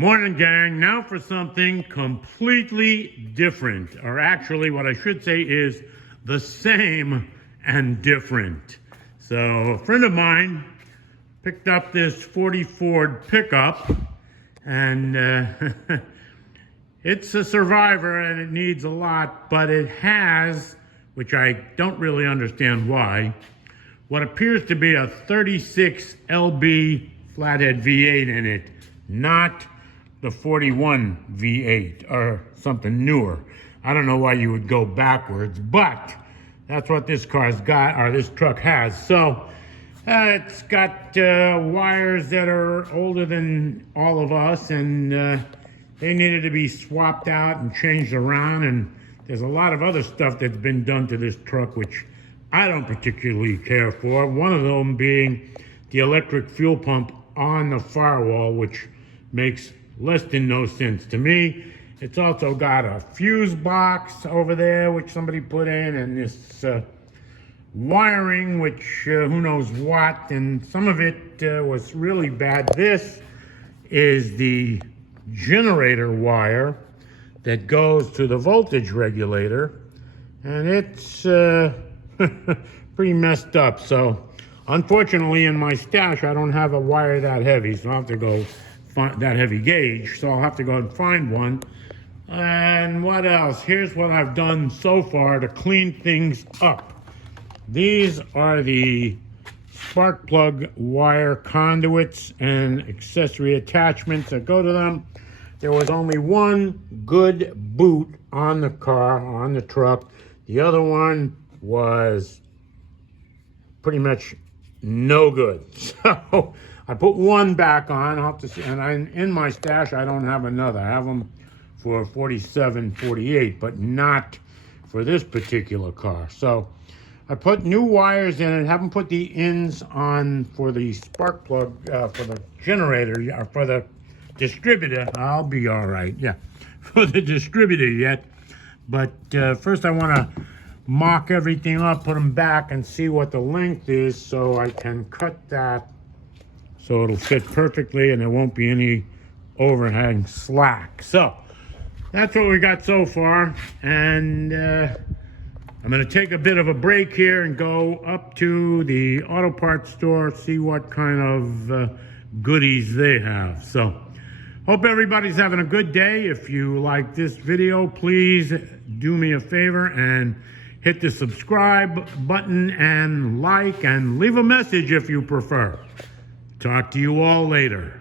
Morning, gang. Now for something completely different, or actually what I should say is the same and different. So a friend of mine picked up this 40 Ford pickup, and it's a survivor and it needs a lot, but it has, which I don't really understand why, what appears to be a 36 LB flathead V8 in it, not the 41 V8 or something newer. I don't know why you would go backwards, but that's what this car's got, or this truck has. So it's got wires that are older than all of us, and they needed to be swapped out and changed around, and there's a lot of other stuff that's been done to this truck which I don't particularly care for. One of them being the electric fuel pump on the firewall, which makes less than no sense to me. It's also got a fuse box over there which somebody put in, and this wiring which who knows what, and some of it was really bad. This is the generator wire that goes to the voltage regulator, and it's pretty messed up. So unfortunately in my stash I don't have a wire that heavy, so I'll have to go find that heavy gauge, so I'll have to go and find one. And what else? Here's what I've done so far to clean things up. These are the spark plug wire conduits and accessory attachments that go to them. There was only one good boot on the car, on the truck. The other one was pretty much no good. So I put one back on. I'll have to see, and in my stash I don't have another. I have them for 47, 48, but not for this particular car. So I put new wires in it. Haven't put the ends on for the spark plug for the generator, or for the distributor. I'll be all right. Yeah, for the distributor yet. But first I want to mock everything up, put them back, and see what the length is, so I can cut that so it'll fit perfectly and there won't be any overhang slack. So that's what we got so far, and I'm going to take a bit of a break here and go up to the auto parts store, see what kind of goodies they have. So hope everybody's having a good day. If you like this video, please do me a favor and hit the subscribe button and like, and leave a message if you prefer. Talk to you all later.